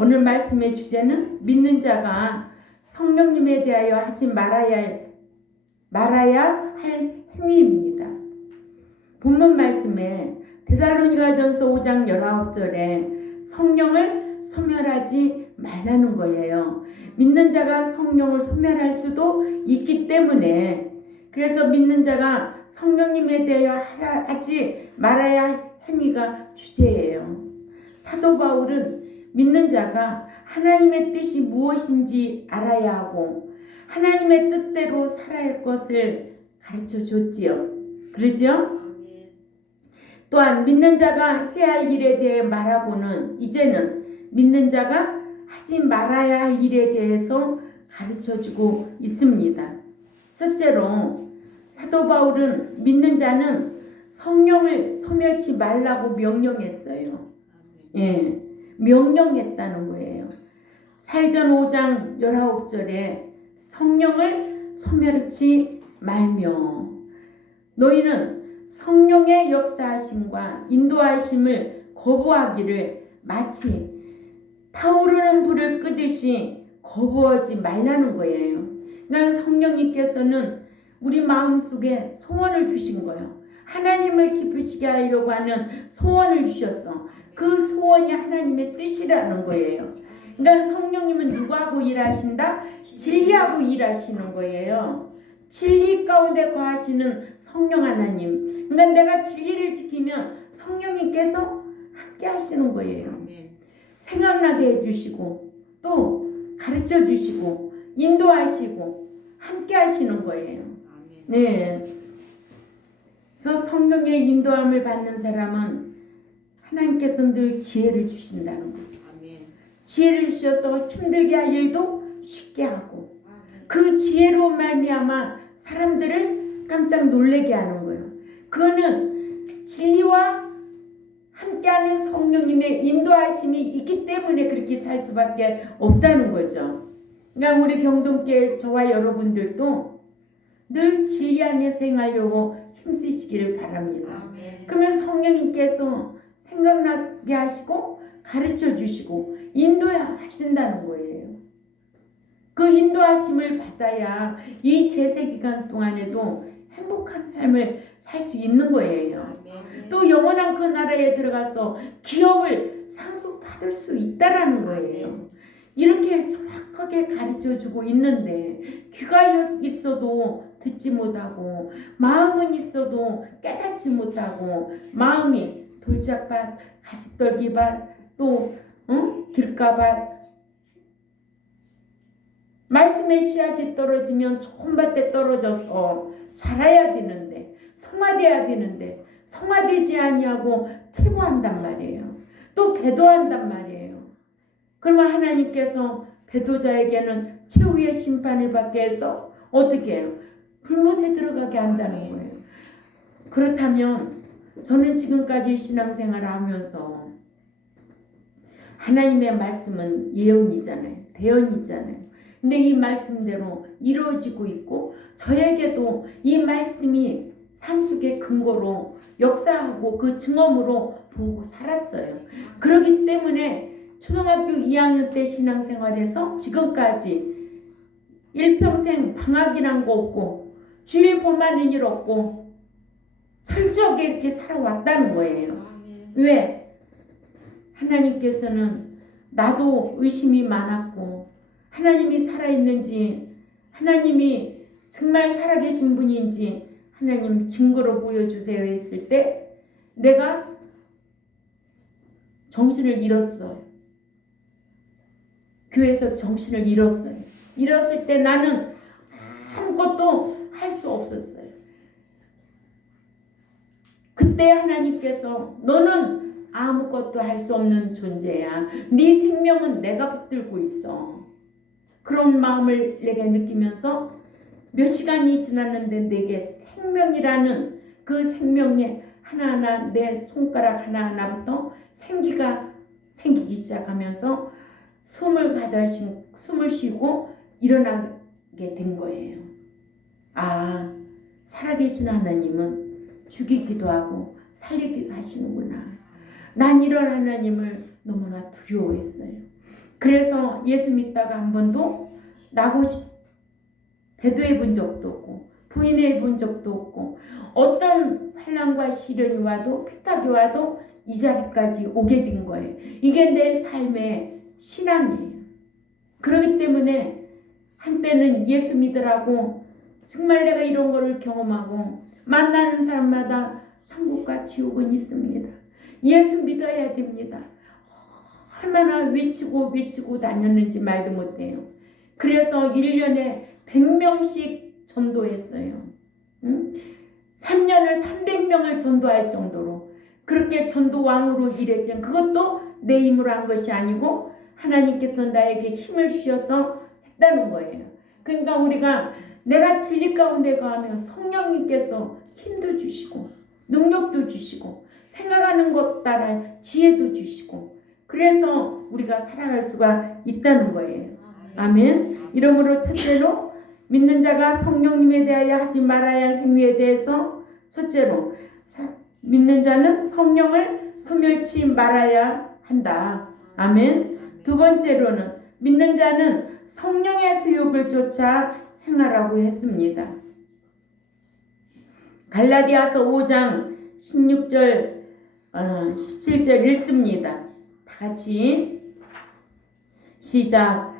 오늘 말씀의 주제는 믿는 자가 성령님에 대하여 하지 말아야 할 행위입니다. 본문 말씀에 데살로니가전서 5장 19절에 성령을 소멸하지 말라는 거예요. 믿는 자가 성령을 소멸할 수도 있기 때문에, 그래서 믿는 자가 성령님에 대하여 하지 말아야 할 행위가 주제예요. 사도 바울은 믿는 자가 하나님의 뜻이 무엇인지 알아야 하고 하나님의 뜻대로 살아야 할 것을 가르쳐 줬지요. 그러죠? 또한 믿는 자가 해야 할 일에 대해 말하고는 이제는 믿는 자가 하지 말아야 할 일에 대해서 가르쳐주고 있습니다. 첫째로 사도 바울은 믿는 자는 성령을 소멸치 말라고 명령했어요. 예, 명령했다는 거예요. 사도행전 5장 19절에 성령을 소멸치 말며 너희는 성령의 역사하심과 인도하심을 거부하기를 마치 타오르는 불을 끄듯이 거부하지 말라는 거예요. 그러니까 성령님께서는 우리 마음속에 소원을 주신 거예요. 하나님을 기쁘시게 하려고 하는 소원을 주셨어. 그 소원이 하나님의 뜻이라는 거예요. 그러니까 성령님은 누구하고 일하신다? 진리하고 일하시는 거예요. 진리 가운데 거하시는 성령 하나님. 그러니까 내가 진리를 지키면 성령님께서 함께 하시는 거예요. 생각나게 해주시고 또 가르쳐 주시고 인도하시고 함께 하시는 거예요. 네. 그래서 성령의 인도함을 받는 사람은 하나님께서 늘 지혜를 주신다는 거죠. 지혜를 주셔서 힘들게 할 일도 쉽게 하고 그 지혜로 말미암아 사람들을 깜짝 놀라게 하는 거예요. 그거는 진리와 함께하는 성령님의 인도하심이 있기 때문에 그렇게 살 수밖에 없다는 거죠. 그러니까 우리 경동교회 저와 여러분들도 늘 진리 안에 생활하려고 힘쓰시기를 바랍니다. 그러면 성령님께서 생각나게 하시고 가르쳐 주시고 인도하신다는 거예요. 그 인도하심을 받아야 이 제세 기간 동안에도 행복한 삶을 살 수 있는 거예요. 또 영원한 그 나라에 들어가서 기업을 상속받을 수 있다라는 거예요. 이렇게 정확하게 가르쳐주고 있는데 귀가 있어도 듣지 못하고 마음은 있어도 깨닫지 못하고 마음이 돌짝밭, 가시떨기밭, 또 길가밭, 말씀의 씨앗이 떨어지면 좋은 밭에 떨어져서 자라야 되는데 성화돼야 되는데 성화되지 아니하고 퇴보한단 말이에요. 또 배도한단 말이에요. 그러면 하나님께서 배도자에게는 최후의 심판을 받게 해서 어떻게 해요? 불못에 들어가게 한다는 거예요. 그렇다면 저는 지금까지 신앙생활을 하면서 하나님의 말씀은 예언이잖아요. 대언이잖아요. 근데 이 말씀대로 이루어지고 있고 저에게도 이 말씀이 삶 속의 근거로 역사하고 그 증언으로 보고 살았어요. 그렇기 때문에 초등학교 2학년 때 신앙생활에서 지금까지 일평생 방학이란 거 없고 주일 봄하는 일 없고 철저하게 이렇게 살아왔다는 거예요. 왜? 하나님께서는 나도 의심이 많았고 하나님이 살아있는지 하나님이 정말 살아계신 분인지 하나님 증거로 보여주세요 했을 때 내가 정신을 잃었어요. 교회에서 정신을 잃었어요. 잃었을 때 나는 아무것도 할 수 없었어요. 그때 하나님께서 너는 아무것도 할 수 없는 존재야. 네 생명은 내가 붙들고 있어. 그런 마음을 내가 느끼면서 몇 시간이 지났는데 내게 생명이라는 그 생명의 하나하나 내 손가락 하나하나부터 생기가 생기기 시작하면서 숨을 쉬고 일어나게 된 거예요. 아, 살아계신 하나님은 죽이기도 하고 살리기도 하시는구나. 난 이런 하나님을 너무나 두려워했어요. 그래서 예수 믿다가 한 번도 배도해 본 적도 없고 부인해 본 적도 없고 어떤 환난과 시련이 와도 핍박이 와도 이 자리까지 오게 된 거예요. 이게 내 삶의 신앙이에요. 그렇기 때문에 한때는 예수 믿으라고 정말 내가 이런 거를 경험하고 만나는 사람마다 천국과 지옥은 있습니다. 예수 믿어야 됩니다. 얼마나 외치고 다녔는지 말도 못해요. 그래서 1년에 100명씩 전도했어요. 3년을 300명을 전도할 정도로 그렇게 전도왕으로 일했죠. 그것도 내 힘으로 한 것이 아니고 하나님께서 나에게 힘을 주셔서 했다는 거예요. 그러니까 우리가 내가 진리 가운데 가면 성령님께서 힘도 주시고 능력도 주시고 생각하는 것 따라 지혜도 주시고 그래서 우리가 살아갈 수가 있다는 거예요. 아멘. 이러므로 첫째로 믿는 자가 성령님에 대하여 하지 말아야 할 행위에 대해서 첫째로 믿는 자는 성령을 소멸치 말아야 한다. 아멘. 두 번째로는 믿는 자는 성령의 수욕을 쫓아 행하라고 했습니다. 갈라디아서 5장 16절 17절 읽습니다. 다 같이 시작.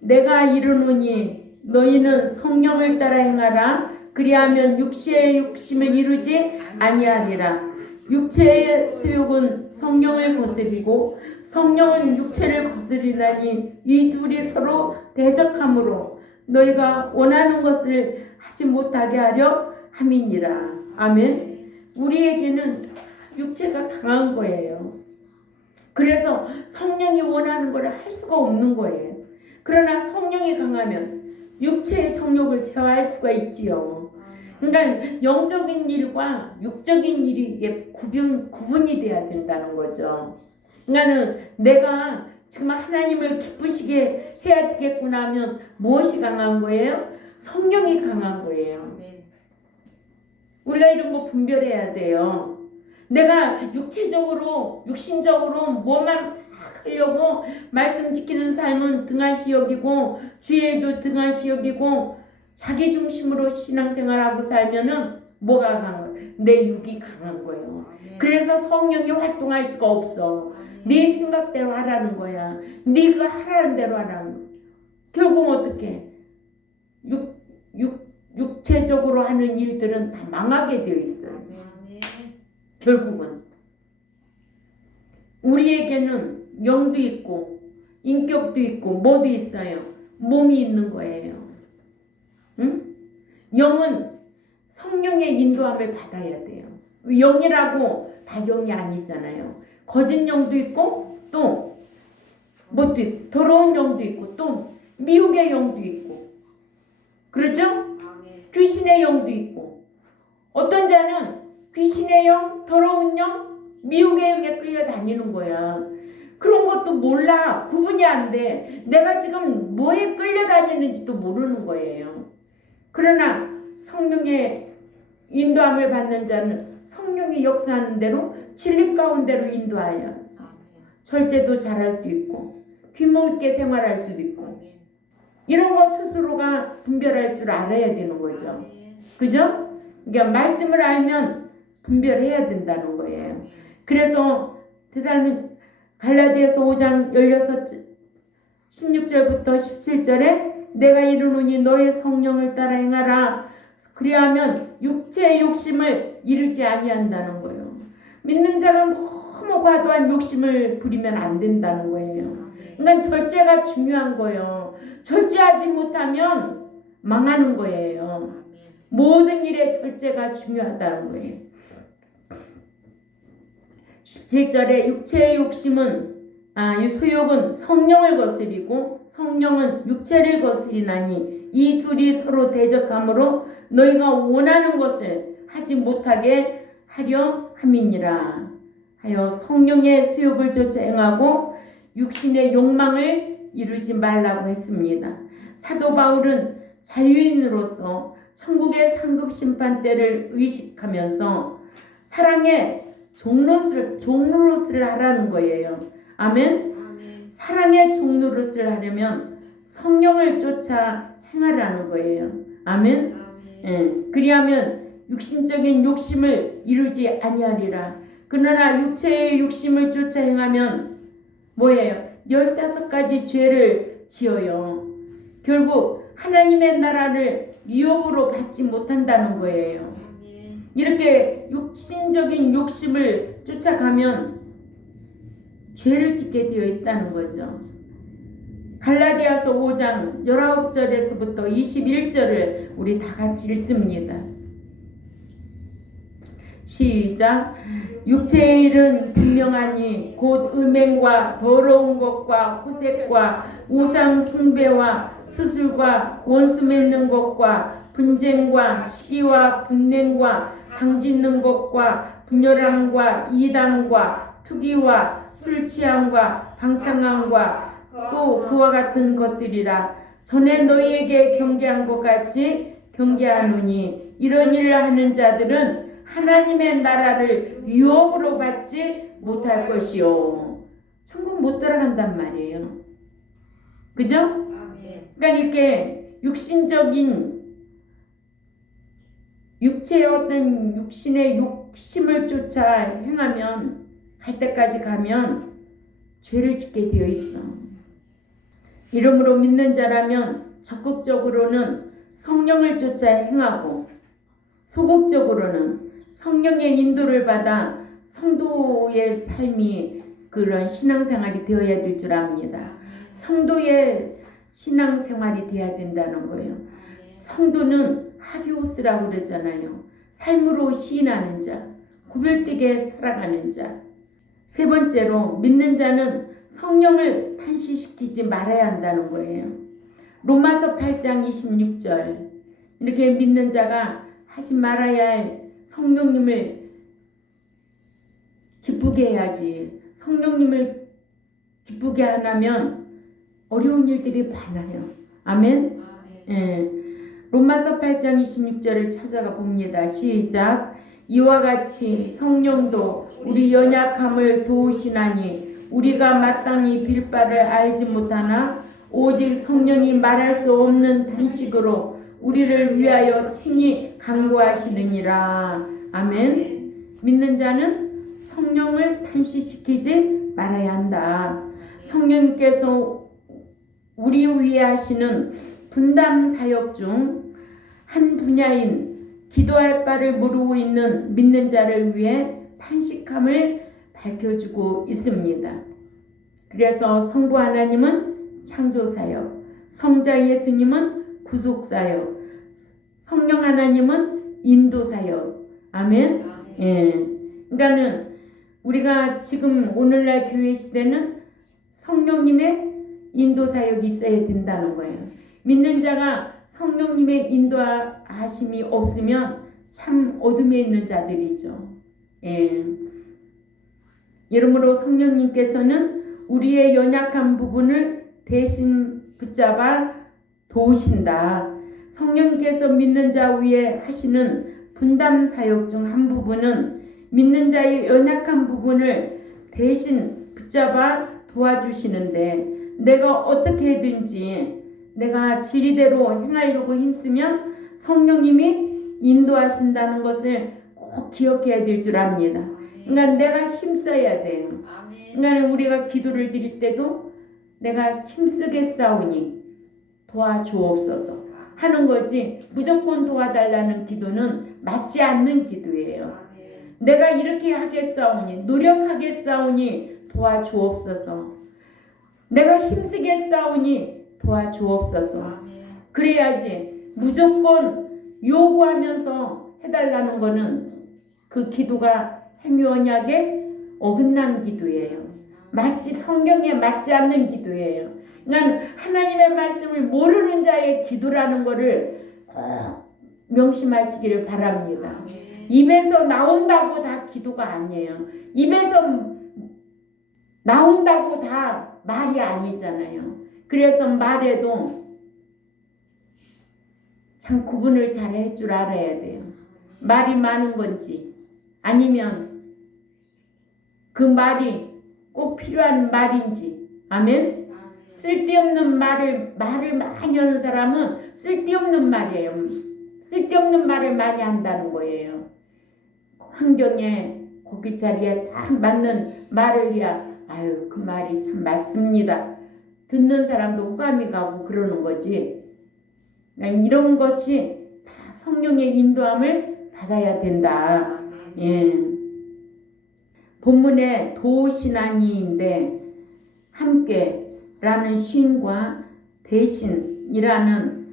내가 이르노니 너희는 성령을 따라 행하라. 그리하면 육체의 욕심을 이루지 아니하리라. 육체의 수욕은 성령을 거스리고 성령은 육체를 거스리나니 이 둘이 서로 대적하므로 너희가 원하는 것을 하지 못하게 하려 함이니라. 아멘. 우리에게는 육체가 강한 거예요. 그래서 성령이 원하는 것을 할 수가 없는 거예요. 그러나 성령이 강하면 육체의 정욕을 제어할 수가 있지요. 그러니까 영적인 일과 육적인 일이 구분이 돼야 된다는 거죠. 그러니까 내가 정말 하나님을 기쁘시게 해야 되겠구나 하면 무엇이 강한 거예요? 성령이 강한 거예요. 우리가 이런 거 분별해야 돼요. 내가 육체적으로 육신적으로 뭐만 하려고 말씀 지키는 삶은 등한시 여기고 주의 일도 등한시 여기고 자기 중심으로 신앙생활하고 살면은 뭐가 강한 거예요? 내 육이 강한 거예요. 그래서 성령이 활동할 수가 없어. 네 생각대로 하라는 거야. 네가 하라는 대로 하라는 거야. 결국 어떻게? 육체적으로 하는 일들은 다 망하게 되어 있어요. 결국은 우리에게는 영도 있고 인격도 있고 뭐도 있어요. 몸이 있는 거예요. 응? 영은 성령의 인도함을 받아야 돼요. 영이라고 다 영이 아니잖아요. 거짓 영도 있고 또 뭣도 있어. 더러운 영도 있고 또 미혹의 영도 있고 그렇죠? 귀신의 영도 있고 어떤 자는 귀신의 영, 더러운 영, 미혹의 영에 끌려다니는 거야. 그런 것도 몰라. 구분이 안 돼. 내가 지금 뭐에 끌려다니는지도 모르는 거예요. 그러나 성령의 인도함을 받는 자는 성령이 역사하는 대로 진리 가운데로 인도하여 절제도 잘할 수 있고 규모 있게 생활할 수도 있고 이런 것 스스로가 분별할 줄 알아야 되는 거죠. 그죠? 그러니까 말씀을 알면 분별해야 된다는 거예요. 그래서 갈라디아서 5장 16절부터 17절에 내가 이르노니 너의 성령을 따라 행하라. 그리하면 육체의 욕심을 이루지 아니한다는 거예요. 믿는 자가 너무 과도한 욕심을 부리면 안 된다는 거예요. 그러니까 절제가 중요한 거예요. 절제하지 못하면 망하는 거예요. 모든 일에 절제가 중요하다는 거예요. 17절에 육체의 욕심은 소욕은 성령을 거스리고 성령은 육체를 거스리나니 이 둘이 서로 대적하므로 너희가 원하는 것을 하지 못하게 하려 함이니라 하여 성령의 수욕을 쫓아 행하고 육신의 욕망을 이루지 말라고 했습니다. 사도 바울은 자유인으로서 천국의 상급 심판대를 의식하면서 사랑의 종로릇을 하라는 거예요. 아멘. 사랑의 종노릇을 하려면 성령을 쫓아 행하라는 거예요. 아멘. 예. 그리하면 육신적인 욕심을 이루지 아니하리라. 그러나 육체의 욕심을 쫓아 행하면 뭐예요? 15가지 죄를 지어요. 결국 하나님의 나라를 유업으로 받지 못한다는 거예요. 이렇게 육신적인 욕심을 쫓아가면 죄를 짓게 되어 있다는 거죠. 갈라디아서 5장 19절에서부터 21절을 우리 다 같이 읽습니다. 시작. 육체의 일은 분명하니 곧 음행과 더러운 것과 호색과 우상 숭배와 수술과 원수 맺는 것과 분쟁과 시기와 분냄과 당짓는 것과 분열함과 이단과 투기와 술 취함과 방탕함과 또 그와 같은 것들이라. 전에 너희에게 경계한 것 같이 경계하노니 이런 일을 하는 자들은 하나님의 나라를 유업으로 받지 못할 것이요. 천국 못 들어간단 말이에요. 그죠? 그러니까 이렇게 육신적인 육체의 어떤 육신의 욕심을 쫓아 행하면 갈 때까지 가면 죄를 짓게 되어 있어. 이러므로 믿는 자라면 적극적으로는 성령을 쫓아 행하고 소극적으로는 성령의 인도를 받아 성도의 삶이 그런 신앙생활이 되어야 될 줄 압니다. 성도의 신앙생활이 되어야 된다는 거예요. 성도는 하기오스라고 그러잖아요. 삶으로 시인하는 자, 구별되게 살아가는 자. 세 번째로 믿는 자는 성령을 탄식시키지 말아야 한다는 거예요. 로마서 8장 26절. 이렇게 믿는 자가 하지 말아야 할 성령님을 기쁘게 해야지. 성령님을 기쁘게 안 하면 어려운 일들이 많아요. 아멘. 예. 로마서 8장 26절을 찾아가 봅니다. 시작. 이와 같이 성령도 우리 연약함을 도우시나니 우리가 마땅히 빌 바를 알지 못하나 오직 성령이 말할 수 없는 탄식으로 우리를 위하여 친히 간구하시느니라. 아멘. 믿는 자는 성령을 탄식시키지 말아야 한다. 성령께서 우리 위해 하시는 분담 사역 중 한 분야인 기도할 바를 모르고 있는 믿는 자를 위해 탄식함을 밝혀주고 있습니다. 그래서 성부 하나님은 창조사역, 성자 예수님은 구속사역, 성령 하나님은 인도사역. 아멘. 예. 그러니까는 우리가 지금 오늘날 교회 시대는 성령님의 인도사역이 있어야 된다는 거예요. 믿는 자가 성령님의 인도하심이 없으면 참 어둠에 있는 자들이죠. 예. 이러므로 성령님께서는 우리의 연약한 부분을 대신 붙잡아 도우신다. 성령께서 믿는 자 위에 하시는 분담 사역 중 한 부분은 믿는 자의 연약한 부분을 대신 붙잡아 도와주시는데, 내가 어떻게든지 내가 진리대로 행하려고 힘쓰면 성령님이 인도하신다는 것을 꼭 기억해야 될 줄 압니다. 그러니까 내가 힘써야 돼요. 그러니까 우리가 기도를 드릴 때도 내가 힘쓰겠사오니 도와주옵소서 하는 거지, 무조건 도와달라는 기도는 맞지 않는 기도예요. 내가 이렇게 하겠사오니, 노력하겠사오니 도와주옵소서, 내가 힘쓰겠사오니 도와주옵소서. 그래야지. 무조건 요구하면서 해달라는 거는 그 기도가 행위언약에 어긋난 기도예요. 마치 성경에 맞지 않는 기도예요. 그러니까 하나님의 말씀을 모르는 자의 기도라는 것을 꼭 명심하시기를 바랍니다. 입에서 나온다고 다 기도가 아니에요. 입에서 나온다고 다 말이 아니잖아요. 그래서 말해도 참 구분을 잘 할 줄 알아야 돼요. 말이 많은 건지 아니면 그 말이 꼭 필요한 말인지. 아멘. 쓸데없는 말을 많이 하는 사람은 쓸데없는 말이에요. 쓸데없는 말을 많이 한다는 거예요. 환경에 고기 자리에 딱 맞는 말을 해야 아유 그 말이 참 맞습니다. 듣는 사람도 호감이 가고 그러는 거지. 이런 것이 다 성령의 인도함을 받아야 된다. 예. 본문에 도신아니인데 함께라는 시인과 대신이라는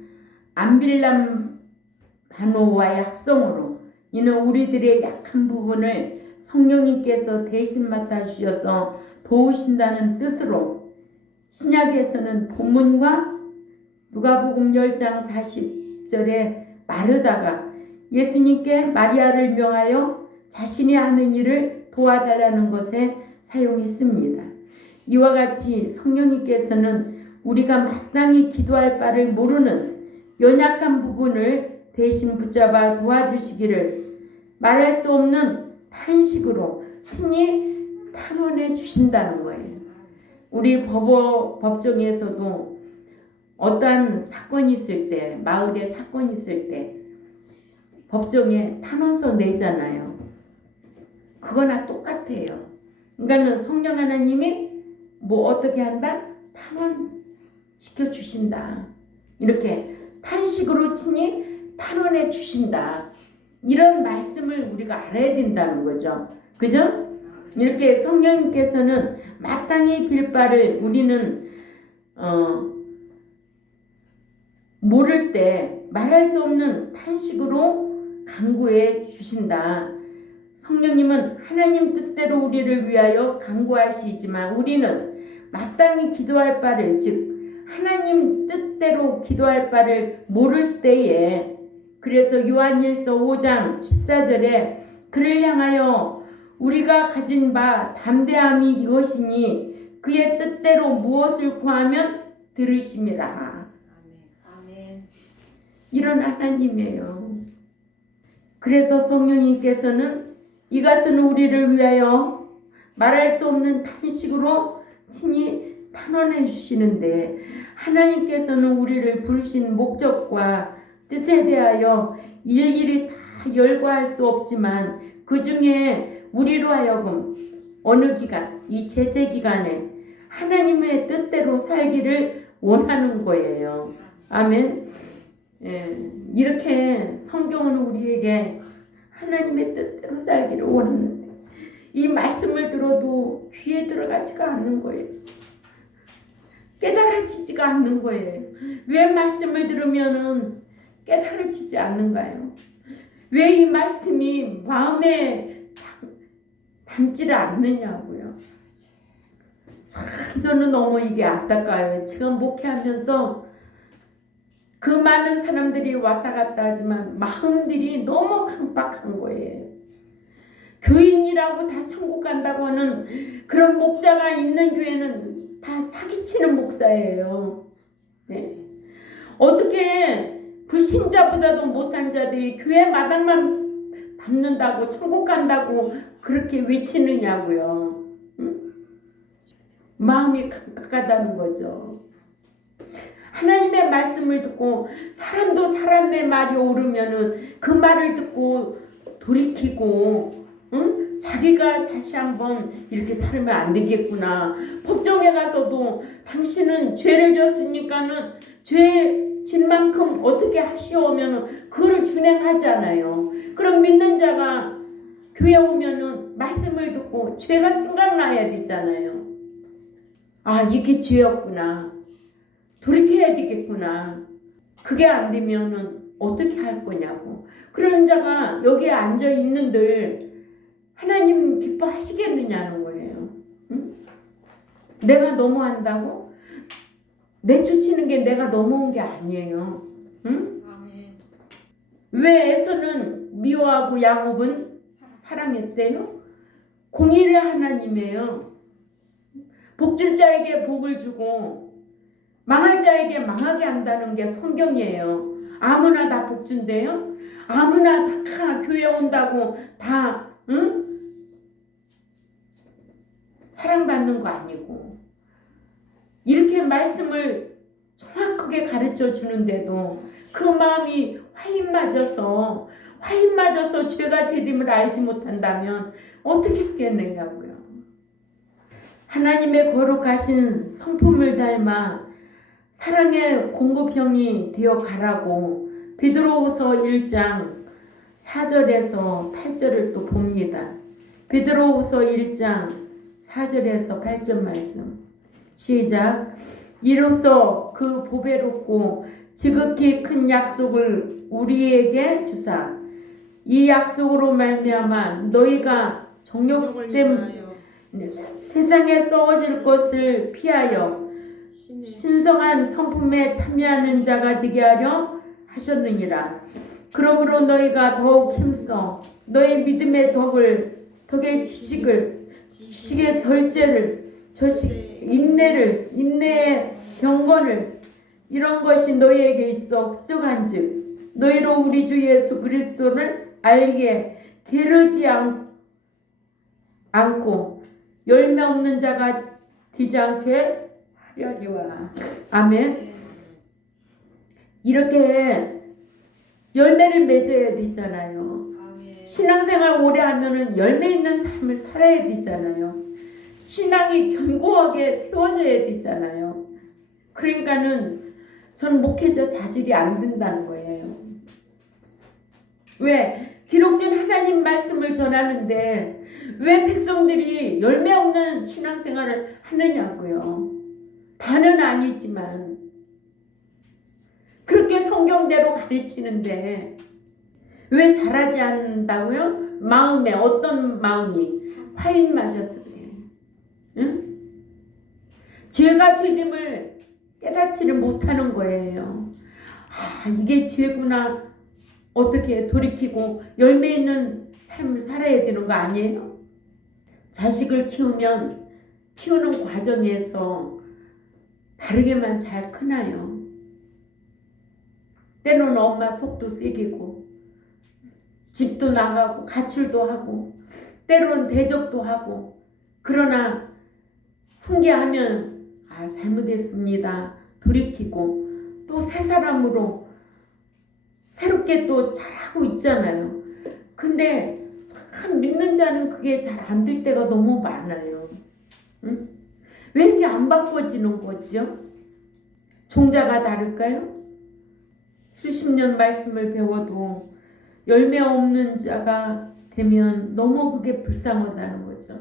암빌람 단어와의 합성으로 이는 우리들의 약한 부분을 성령님께서 대신 맡아주셔서 도우신다는 뜻으로 신약에서는 본문과 누가복음 10장 40절에 마르다가 예수님께 마리아를 명하여 자신이 하는 일을 도와달라는 것에 사용했습니다. 이와 같이 성령님께서는 우리가 마땅히 기도할 바를 모르는 연약한 부분을 대신 붙잡아 도와주시기를 말할 수 없는 탄식으로 친히 탄원해 주신다는 거예요. 우리 법정에서도 어떠한 사건이 있을 때, 마을에 사건이 있을 때 법정에 탄원서 내잖아요. 그거나 똑같아요. 그러니까는 성령 하나님이 뭐 어떻게 한다? 탄원시켜 주신다. 이렇게 탄식으로 친히 탄원해 주신다. 이런 말씀을 우리가 알아야 된다는 거죠. 그죠? 이렇게 성령님께서는 마땅히 빌 바를 우리는 모를 때 말할 수 없는 탄식으로 간구해 주신다. 성령님은 하나님 뜻대로 우리를 위하여 간구하시지만 우리는 마땅히 기도할 바를 즉 하나님 뜻대로 기도할 바를 모를 때에 그래서 요한일서 5장 14절에 그를 향하여 우리가 가진 바 담대함이 이것이니 그의 뜻대로 무엇을 구하면 들으심이라. 아멘. 이런 하나님이에요. 그래서 성령님께서는 이 같은 우리를 위하여 말할 수 없는 탄식으로 친히 탄원해 주시는데 하나님께서는 우리를 부르신 목적과 뜻에 대하여 일일이 다 열거할 수 없지만 그 중에 우리로 하여금 어느 기간, 이 제세 기간에 하나님의 뜻대로 살기를 원하는 거예요. 아멘. 예, 이렇게 성경은 우리에게 하나님의 뜻대로 살기를 원하는데 이 말씀을 들어도 귀에 들어가지가 않는 거예요. 깨달아지지가 않는 거예요. 왜 말씀을 들으면은 깨달아지지 않는가요? 왜 이 말씀이 마음에 담지를 않느냐고요. 참 저는 너무 이게 안타까워요. 지금 목회하면서 그 많은 사람들이 왔다 갔다 하지만 마음들이 너무 강박한 거예요. 교인이라고 다 천국 간다고 하는 그런 목자가 있는 교회는 다 사기치는 목사예요. 네? 어떻게 불신자보다도 못한 자들이 교회 마당만 밟는다고 천국 간다고 그렇게 외치느냐고요. 응? 마음이 강박하다는 거죠. 하나님의 말씀을 듣고 사람도 사람의 말이 오르면은 그 말을 듣고 돌이키고 응? 자기가 다시 한번 이렇게 살면 안 되겠구나. 법정에 가서도 당신은 죄를 졌으니까는 죄 진 만큼 어떻게 하시오면은 그걸 준행하잖아요. 그럼 믿는 자가 교회 오면은 말씀을 듣고 죄가 생각나야 되잖아요. 아 이게 죄였구나. 돌이켜야 되겠구나. 그게 안 되면은 어떻게 할 거냐고. 그런 자가 여기에 앉아 있는들 하나님 기뻐하시겠느냐는 거예요. 응? 내가 너무한다고? 내쫓이는 게 내가 넘어온 게 아니에요. 응? 아멘. 왜 에서는 미워하고 야곱은 사랑했대요? 공의의 하나님이에요. 복줄 자에게 복을 주고 망할 자에게 망하게 한다는 게 성경이에요. 아무나 다 복준대요? 아무나 다 교회 온다고 다 응? 사랑받는 거 아니고 이렇게 말씀을 정확하게 가르쳐 주는데도 그 마음이 화인 맞아서 죄가 죄됨을 알지 못한다면 어떻게 했겠느냐고요. 하나님의 거룩하신 성품을 닮아 사랑의 공급형이 되어 가라고 베드로후서 1장 4절에서 8절을 또 봅니다. 베드로후서 1장 4절에서 8절 말씀 시작. 이로써 그 보배롭고 지극히 큰 약속을 우리에게 주사 이 약속으로 말미암아 너희가 정욕된 세상에 썩어질 것을 피하여 신성한 성품에 참여하는 자가 되게 하려 하셨느니라. 그러므로 너희가 더욱 힘써 너희 믿음의 덕의 지식의 절제를 인내의 경건을 이런 것이 너희에게 있어 흡족한즉 너희로 우리 주 예수 그리스도를 알게 게으르지 않고 열매 없는 자가 되지 않게 하려니와. 아멘. 이렇게 열매를 맺어야 되잖아요. 신앙생활 오래 하면은 열매 있는 삶을 살아야 되잖아요. 신앙이 견고하게 세워져야 되잖아요. 그러니까는 저는 목회자 자질이 안 된다는 거예요. 왜? 기록된 하나님 말씀을 전하는데 왜 백성들이 열매 없는 신앙생활을 하느냐고요. 다는 아니지만 그렇게 성경대로 가르치는데 왜 잘하지 않는다고요? 마음에 어떤 마음이 화인 맞아서 그래요. 응? 죄가 죄됨을 깨닫지를 못하는 거예요. 이게 죄구나. 어떻게 돌이키고 열매 있는 삶을 살아야 되는 거 아니에요? 자식을 키우면 키우는 과정에서 다르게만 잘 크나요? 때로는 엄마 속도 세게고 집도 나가고 가출도 하고 때로는 대적도 하고 그러나 훈계하면 잘못했습니다. 돌이키고 또 새 사람으로 새롭게 또 잘하고 있잖아요. 근데 참 믿는 자는 그게 잘 안 될 때가 너무 많아요. 응? 왜 이렇게 안 바꿔지는 거죠? 종자가 다를까요? 수십 년 말씀을 배워도 열매 없는 자가 되면 너무 그게 불쌍하다는 거죠.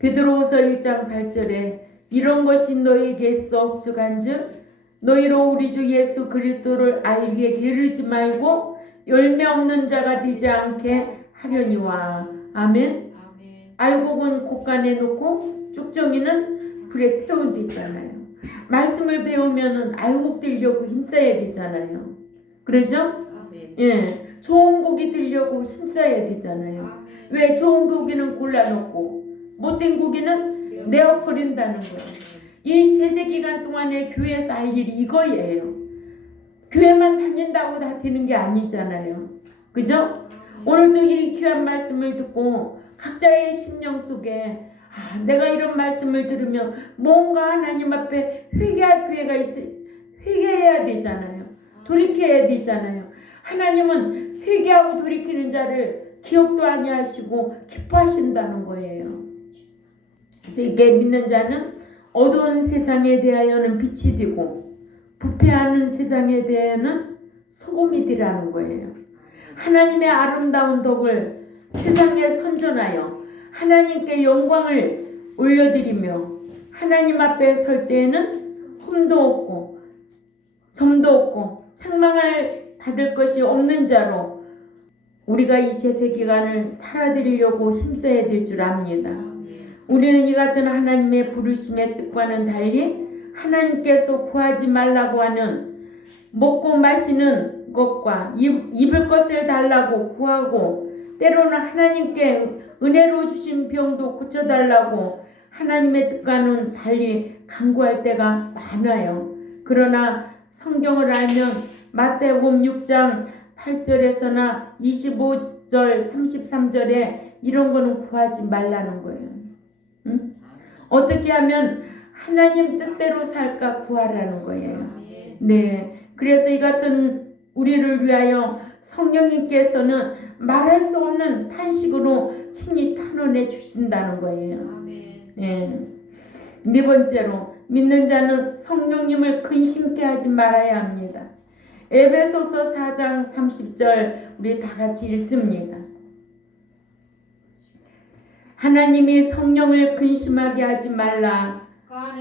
베드로후서 1장 8절에 이런 것이 너희에게 썩죽한즉 너희로 우리 주 예수 그리스도를 알게 게으르지 말고 열매 없는 자가 되지 않게 하려니와. 아멘. 알곡은 곳간에 놓고 쭉정이는 불에 태운댔잖아요. 말씀을 배우면은 알곡 되려고 힘써야 되잖아요. 그러죠? 예, 좋은 고기 되려고 힘써야 되잖아요. 왜? 좋은 고기는 골라놓고 못된 고기는 내어버린다는 거예요. 이 제세 기간 동안에 교회에서 할 일이 이거예요. 교회만 다닌다고 다 되는 게 아니잖아요. 그죠? 오늘도 이 귀한 말씀을 듣고 각자의 심령 속에 내가 이런 말씀을 들으면 뭔가 하나님 앞에 회개해야 되잖아요. 돌이켜야 되잖아요. 하나님은 회개하고 돌이키는 자를 기억도 아니하시고 기뻐하신다는 거예요. 이게 믿는 자는 어두운 세상에 대하여는 빛이 되고 부패하는 세상에 대하여는 소금이 되라는 거예요. 하나님의 아름다운 덕을 세상에 선전하여 하나님께 영광을 올려드리며 하나님 앞에 설 때에는 흠도 없고 점도 없고 책망을 받을 것이 없는 자로 우리가 이 제세 기간을 살아드리려고 힘써야 될 줄 압니다. 우리는 이 같은 하나님의 부르심의 뜻과는 달리 하나님께서 구하지 말라고 하는 먹고 마시는 것과 입을 것을 달라고 구하고 때로는 하나님께 은혜로 주신 병도 고쳐달라고 하나님의 뜻과는 달리 간구할 때가 많아요. 그러나 성경을 알면 마태복음 6장 8절에서나 25절 33절에 이런 거는 구하지 말라는 거예요. 응? 어떻게 하면 하나님 뜻대로 살까 구하라는 거예요. 네, 그래서 이 같은 우리를 위하여 성령님께서는 말할 수 없는 탄식으로 친히 탄원해 주신다는 거예요. 네. 네 번째로 믿는 자는 성령님을 근심케 하지 말아야 합니다. 에베소서 4장 30절 우리 다 같이 읽습니다. 하나님이 성령을 근심하게 하지 말라.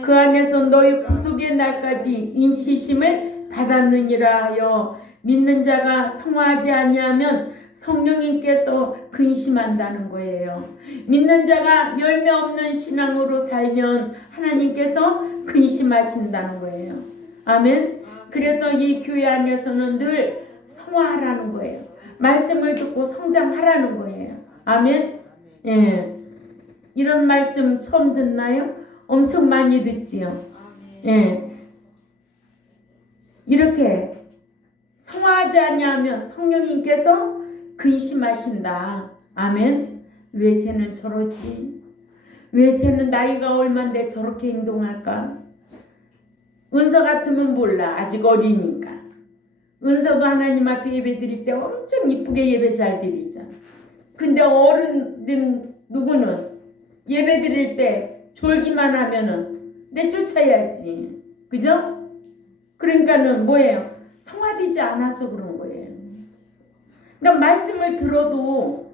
그 안에서 너희 구속의 날까지 인치심을 받았느니라 하여 믿는 자가 성화하지 아니하면 성령님께서 근심한다는 거예요. 믿는 자가 열매 없는 신앙으로 살면 하나님께서 근심하신다는 거예요. 아멘. 그래서 이 교회 안에서는 늘 성화하라는 거예요. 말씀을 듣고 성장하라는 거예요. 아멘. 예. 이런 말씀 처음 듣나요? 엄청 많이 듣지요. 예. 이렇게 성화하지 아니하면 성령님께서 근심하신다. 아멘. 왜 쟤는 저러지? 왜 쟤는 나이가 얼만데 저렇게 행동할까? 은서 같으면 몰라. 아직 어리니까. 은서도 하나님 앞에 예배 드릴 때 엄청 이쁘게 예배 잘 드리잖아. 근데 어른된 누구는 예배 드릴 때 졸기만 하면은 내쫓아야지. 그죠? 그러니까는 뭐예요? 성화되지 않아서 그런 거예요. 그러니까 말씀을 들어도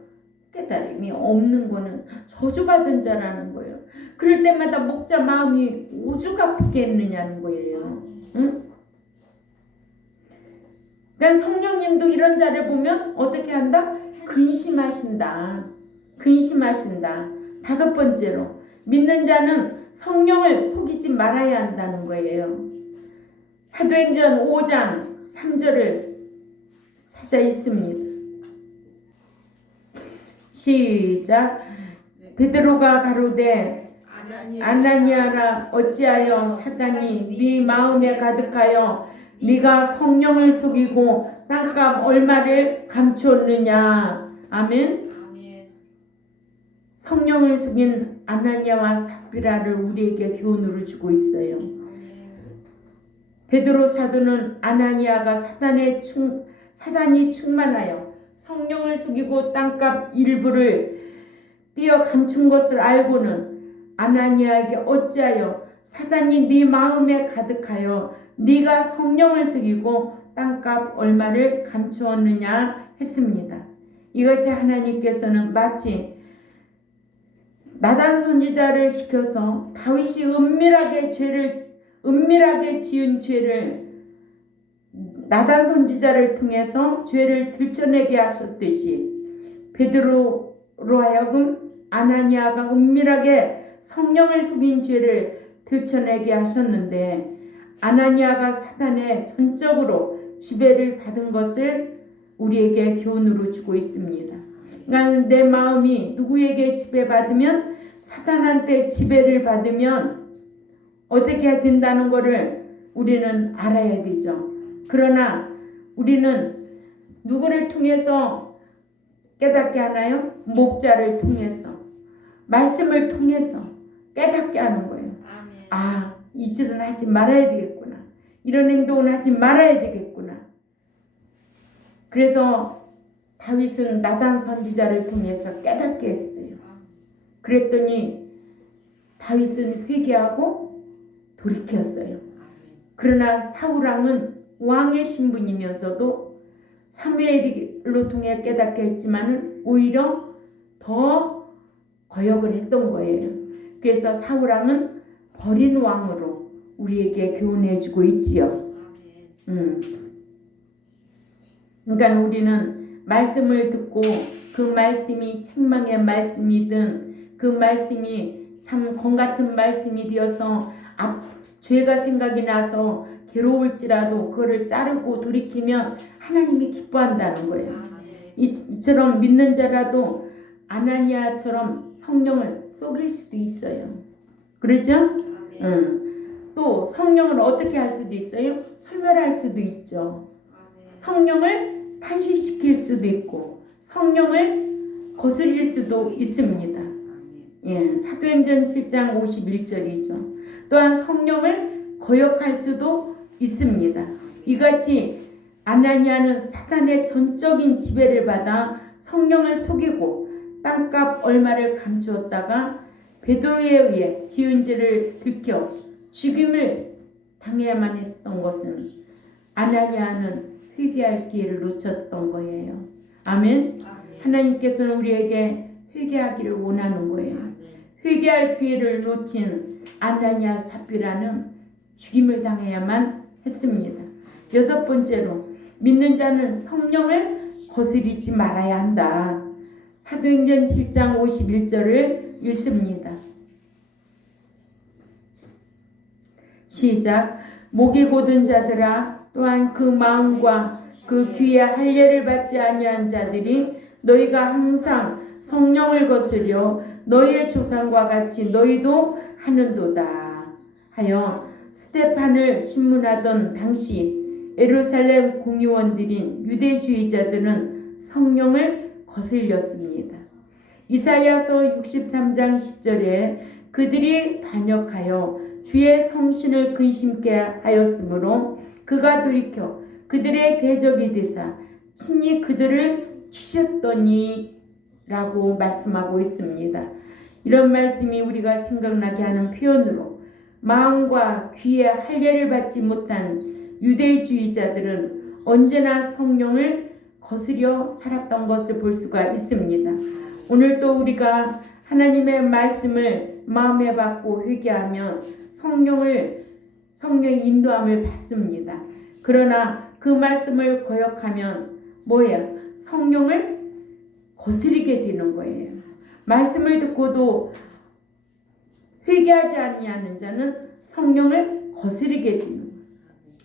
깨달음이 없는 거는 저주받은 자라는 거예요. 그럴 때마다 목자 마음이 오죽 아프겠느냐는 거예요. 응? 그러니까 성령님도 이런 자를 보면 어떻게 한다? 근심하신다. 근심하신다. 다섯 번째로 믿는 자는 성령을 속이지 말아야 한다는 거예요. 사도행전 5장 3절을 찾아 있습니다. 시작. 베드로가 가로되 아나니아라 어찌하여 사단이 네 마음에 가득하여 네가 성령을 속이고 땅값 얼마를 감추었느냐. 아멘. 성령을 속인 아나니아와 삽비라를 우리에게 교훈으로 주고 있어요. 베드로 사도는 아나니아가 사단이 충만하여 성령을 속이고 땅값 일부를 떼어 감춘 것을 알고는 아나니아에게 어찌하여 사단이 네 마음에 가득하여 네가 성령을 속이고 땅값 얼마를 감추었느냐 했습니다. 이것이 하나님께서는 마치 나단 선지자를 시켜서 다윗이 은밀하게 지은 죄를 나단 선지자를 통해서 죄를 들춰내게 하셨듯이 베드로로 하여금 아나니아가 은밀하게 성령을 속인 죄를 들춰내게 하셨는데 아나니아가 사단의 전적으로 지배를 받은 것을 우리에게 교훈으로 주고 있습니다. 그러니까 내 마음이 누구에게 지배받으면 사단한테 지배를 받으면 어떻게 된다는 것을 우리는 알아야 되죠. 그러나 우리는 누구를 통해서 깨닫게 하나요? 목자를 통해서, 말씀을 통해서 깨닫게 하는 거예요. 아, 이 짓은 하지 말아야 되겠구나. 이런 행동은 하지 말아야 되겠구나. 그래서 다윗은 나단 선지자를 통해서 깨닫게 했어요. 그랬더니 다윗은 회개하고 돌이켰어요. 그러나 사울왕은 왕의 신분이면서도 사무엘로 통해 깨닫게 했지만 오히려 더 거역을 했던 거예요. 그래서 사울왕은 버린 왕으로 우리에게 교훈해주고 있지요. 그러니까 우리는 말씀을 듣고 그 말씀이 책망의 말씀이든 그 말씀이 참 공 같은 말씀이 되어서 죄가 생각이 나서 괴로울지라도 그거를 자르고 돌이키면 하나님이 기뻐한다는 거예요. 이처럼 믿는 자라도 아나니아처럼 성령을 속일 수도 있어요. 그렇죠? 또 성령을 어떻게 할 수도 있어요? 소멸할 수도 있죠. 성령을 탄식시킬 수도 있고 성령을 거스릴 수도 있습니다. 예, 사도행전 7장 51절이죠. 또한 성령을 거역할 수도 있습니다. 이같이 아나니아는 사단의 전적인 지배를 받아 성령을 속이고 땅값 얼마를 감추었다가 베드로에 의해 지은 죄를 들켜 죽임을 당해야만 했던 것은 아나니아는 회개할 기회를 놓쳤던 거예요. 아멘. 하나님께서는 우리에게 회개하기를 원하는 거예요. 회개할 기회를 놓친 아나니아 삽비라는 죽임을 당해야만 했습니다. 여섯 번째로 믿는 자는 성령을 거스리지 말아야 한다. 사도행전 7장 51절을 읽습니다. 시작. 목이 곧은 자들아, 또한 그 마음과 그 귀에 할례를 받지 아니한 자들이 너희가 항상 성령을 거스려 너희의 조상과 같이 너희도 하는도다 하여 스데반을 신문하던 당시 예루살렘 공의원들인 유대주의자들은 성령을 거슬렸습니다. 이사야서 63장 10절에 그들이 반역하여 주의 성신을 근심케 하였으므로 그가 돌이켜 그들의 대적이 되사 친히 그들을 치셨더니 라고 말씀하고 있습니다. 이런 말씀이 우리가 생각나게 하는 표현으로 마음과 귀에 할례를 받지 못한 유대주의자들은 언제나 성령을 거스려 살았던 것을 볼 수가 있습니다. 오늘 또 우리가 하나님의 말씀을 마음에 받고 회개하면 성령의 인도함을 받습니다. 그러나 그 말씀을 거역하면 뭐예요? 성령을 거스리게 되는 거예요. 말씀을 듣고도 회개하지 아니하는 자는 성령을 거스리게 되는 거예요.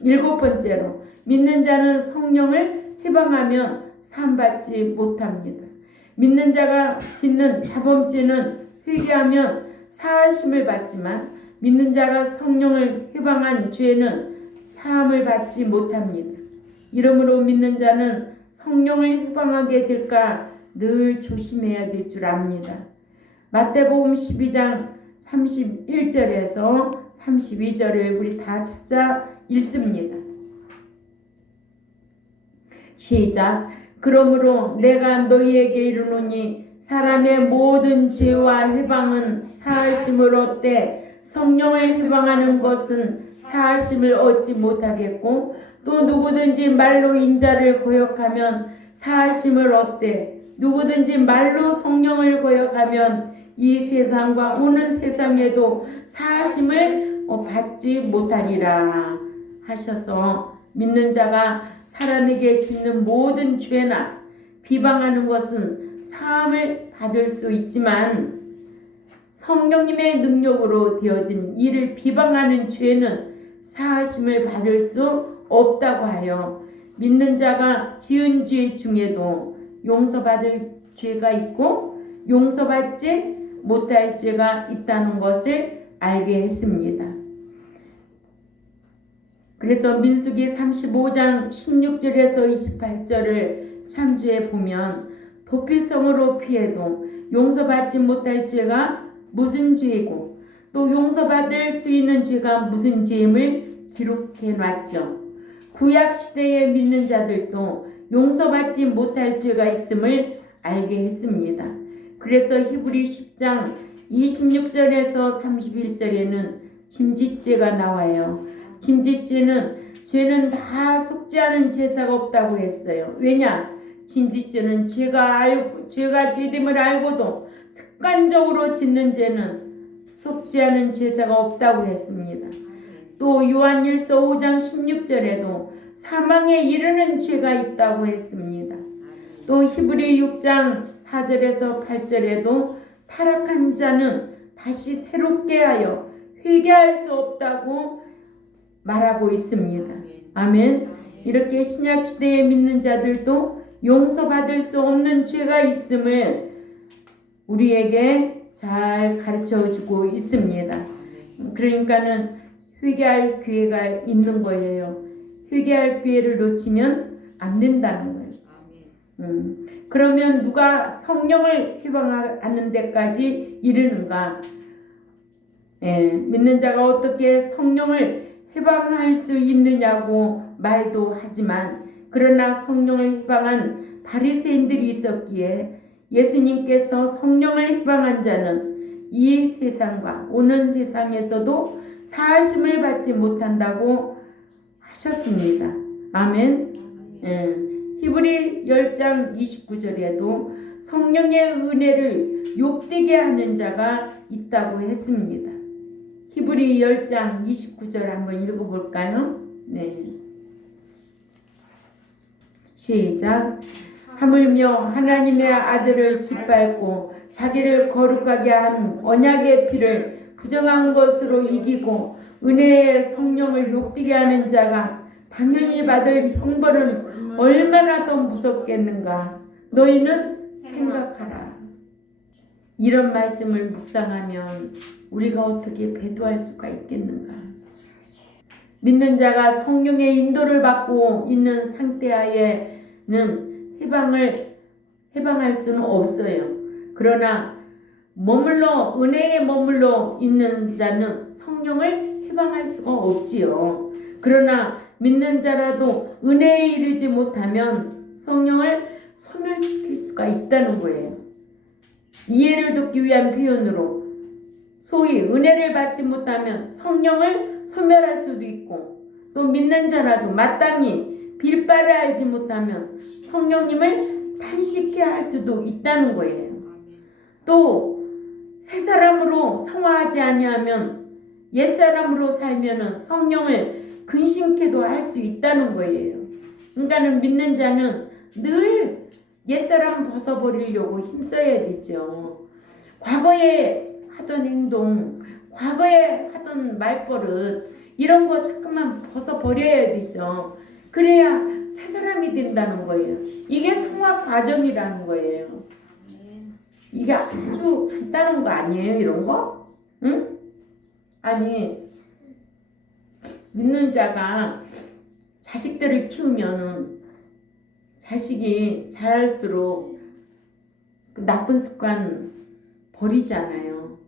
일곱 번째로 믿는 자는 성령을 해방하면 사함받지 못합니다. 믿는 자가 짓는 자범죄는 회개하면 사하심을 받지만 믿는 자가 성령을 해방한 죄는 사함을 받지 못합니다. 이러므로 믿는 자는 성령을 해방하게 될까 늘 조심해야 될 줄 압니다. 마태복음 12장 31절에서 32절을 우리 다 찾아 읽습니다. 시작. 그러므로 내가 너희에게 이르노니 사람의 모든 죄와 해방은 사하심을 얻되 성령을 해방하는 것은 사하심을 얻지 못하겠고 또 누구든지 말로 인자를 거역하면 사하심을 얻되 누구든지 말로 성령을 거역하면 이 세상과 오는 세상에도 사하심을 받지 못하리라 하셔서 믿는 자가 사람에게 짓는 모든 죄나 비방하는 것은 사함을 받을 수 있지만 성령님의 능력으로 되어진 이를 비방하는 죄는 사하심을 받을 수 없다고 하여 믿는 자가 지은 죄 중에도 용서받을 죄가 있고 용서받지 못할 죄가 있다는 것을 알게 했습니다. 그래서 민수기 35장 16절에서 28절을 참조해 보면 도피성으로 피해도 용서받지 못할 죄가 무슨 죄이고 또 용서받을 수 있는 죄가 무슨 죄임을 기록해 놨죠. 구약 시대에 믿는 자들도 용서받지 못할 죄가 있음을 알게 했습니다. 그래서 히브리 10장 26절에서 31절에는 짐짓죄가 나와요. 짐짓죄는 다 속지 않은 제사가 없다고 했어요. 왜냐? 짐짓죄는 죄가 죄됨을 알고도 습관적으로 짓는 죄는 속지 않은 제사가 없다고 했습니다. 또 요한일서 5장 16절에도 사망에 이르는 죄가 있다고 했습니다. 또 히브리 6장 4절에서 8절에도 타락한 자는 다시 새롭게 하여 회개할 수 없다고 말하고 있습니다. 아멘. 이렇게 신약시대에 믿는 자들도 용서받을 수 없는 죄가 있음을 우리에게 잘 가르쳐주고 있습니다. 그러니까는 회개할 기회가 있는 거예요. 회개할 기회를 놓치면 안 된다는 거예요. 그러면 누가 성령을 해방하는 데까지 이르는가? 믿는 자가 어떻게 성령을 해방할 수 있느냐고 말도 하지만 그러나 성령을 해방한 바리새인들이 있었기에 예수님께서 성령을 해방한 자는 이 세상과 오는 세상에서도 사하심을 받지 못한다고 하셨습니다. 아멘. 히브리 10장 29절에도 성령의 은혜를 욕되게 하는 자가 있다고 했습니다. 히브리 10장 29절 한번 읽어볼까요? 네. 시작. 하물며 하나님의 아들을 짓밟고 자기를 거룩하게 한 언약의 피를 부정한 것으로 이기고 은혜의 성령을 욕되게 하는 자가 당연히 받을 형벌은 얼마나 더 무섭겠는가. 너희는 생각하라. 이런 말씀을 묵상하면 우리가 어떻게 배도할 수가 있겠는가. 믿는 자가 성령의 인도를 받고 있는 상태하에는 해방할 수는 없어요. 그러나 은혜에 머물러 있는 자는 성령을 해방할 수가 없지요. 그러나 믿는 자라도 은혜에 이르지 못하면 성령을 소멸시킬 수가 있다는 거예요. 이해를 돕기 위한 표현으로 소위 은혜를 받지 못하면 성령을 소멸할 수도 있고 또 믿는 자라도 마땅히 빌바를 알지 못하면 성령님을 탄식해 할 수도 있다는 거예요. 또 새 사람으로 성화하지 아니하면 옛 사람으로 살면은 성령을 근심케도 할 수 있다는 거예요. 그러니까는 믿는 자는 늘 옛사람 벗어버리려고 힘써야 되죠. 과거에 하던 행동, 과거에 하던 말버릇 이런 거 자꾸만 벗어버려야 되죠. 그래야 새 사람이 된다는 거예요. 이게 성화 과정이라는 거예요. 이게 아주 간단한 거 아니에요, 이런 거? 응? 아니, 믿는 자가 자식들을 키우면은 자식이 자랄수록 그 나쁜 습관 버리잖아요.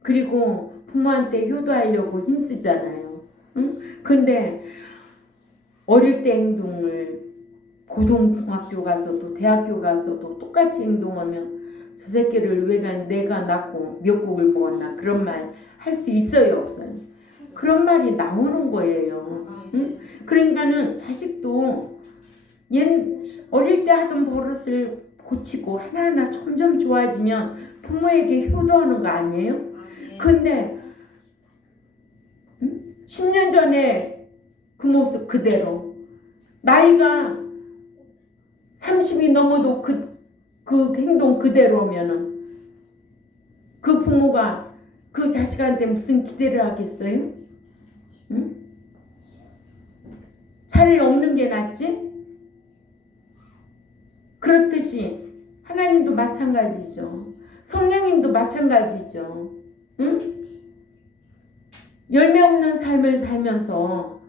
그리고 부모한테 효도하려고 힘쓰잖아요. 응? 근데 어릴 때 행동을 고등중학교 가서도 대학교 가서도 똑같이 행동하면 저 새끼를 왜 내가 낳고 미역국을 먹었나 그런 말 할 수 있어요, 없어요? 그런 말이 나오는 거예요. 응? 그러니까는 자식도 어릴 때 하던 버릇을 고치고 하나하나 점점 좋아지면 부모에게 효도하는 거 아니에요? 근데 10년 전에 그 모습 그대로 나이가 30이 넘어도 그 행동 그대로면은 그 부모가 그 자식한테 무슨 기대를 하겠어요? 응? 차라리 없는 게 낫지? 그렇듯이 하나님도 마찬가지죠. 성령님도 마찬가지죠. 응? 열매 없는 삶을 살면서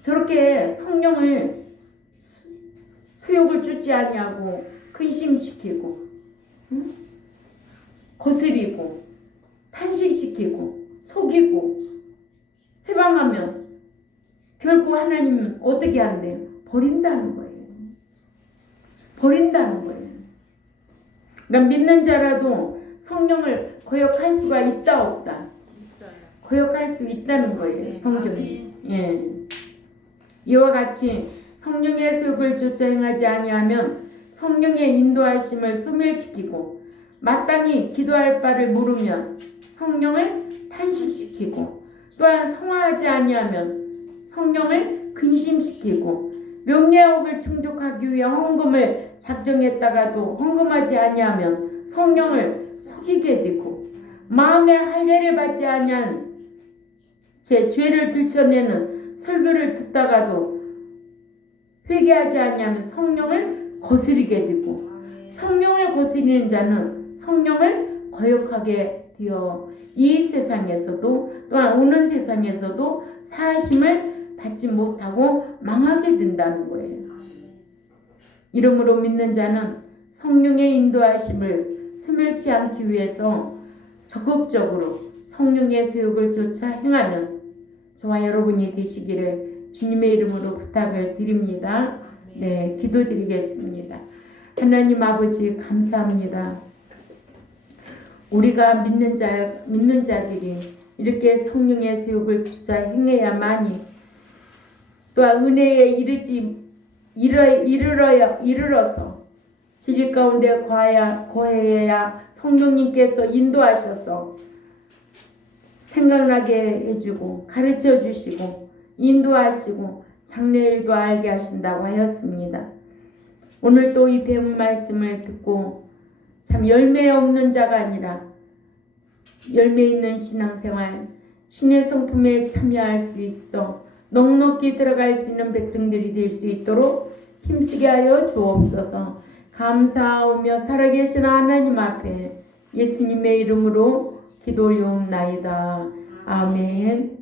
저렇게 성령을 소욕을 쫓지 아니하고 근심시키고 응? 거스리고 탄식시키고 속이고 해방하면 결국 하나님은 어떻게 한대요? 버린다는 거예요. 버린다는 거예요. 그러니까 믿는 자라도 성령을 거역할 수가 있다 없다? 거역할 수 있다는 거예요. 성경이. 예. 이와 같이 성령의 소욕을 쫓아 행하지 아니하면 성령의 인도하심을 소멸시키고 마땅히 기도할 바를 모르면 성령을 탄식시키고 또한 성화하지 아니하면 성령을 근심시키고 명예욕을 충족하기 위해 헌금을 작정했다가도 헌금하지 아니하면 성령을 속이게 되고 마음의 할례를 받지 아니한 제 죄를 들춰내는 설교를 듣다가도 회개하지 아니하면 성령을 거스리게 되고 성령을 거스리는 자는 성령을 거역하게 되어 이 세상에서도 또한 오는 세상에서도 사하심을 받지 못하고 망하게 된다는 거예요. 이러므로 믿는 자는 성령의 인도하심을 스물치 않기 위해서 적극적으로 성령의 소욕을 쫓아 행하는 저와 여러분이 되시기를 주님의 이름으로 부탁을 드립니다. 네, 기도드리겠습니다. 하나님 아버지 감사합니다. 우리가 믿는 자들이 이렇게 성령의 소욕을 쫓아 행해야만이 또한 은혜에 이르러서 진리 가운데 거해야 성령님께서 인도하셔서 생각나게 해주고 가르쳐 주시고 인도하시고 장래일도 알게 하신다고 하였습니다. 오늘 또 이 배운 말씀을 듣고 참 열매 없는 자가 아니라 열매 있는 신앙생활, 신의 성품에 참여할 수 있어 넉넉히 들어갈 수 있는 백성들이 될 수 있도록 힘쓰게 하여 주옵소서. 감사하오며 살아계신 하나님 앞에 예수님의 이름으로 기도 올려옵나이다. 아멘.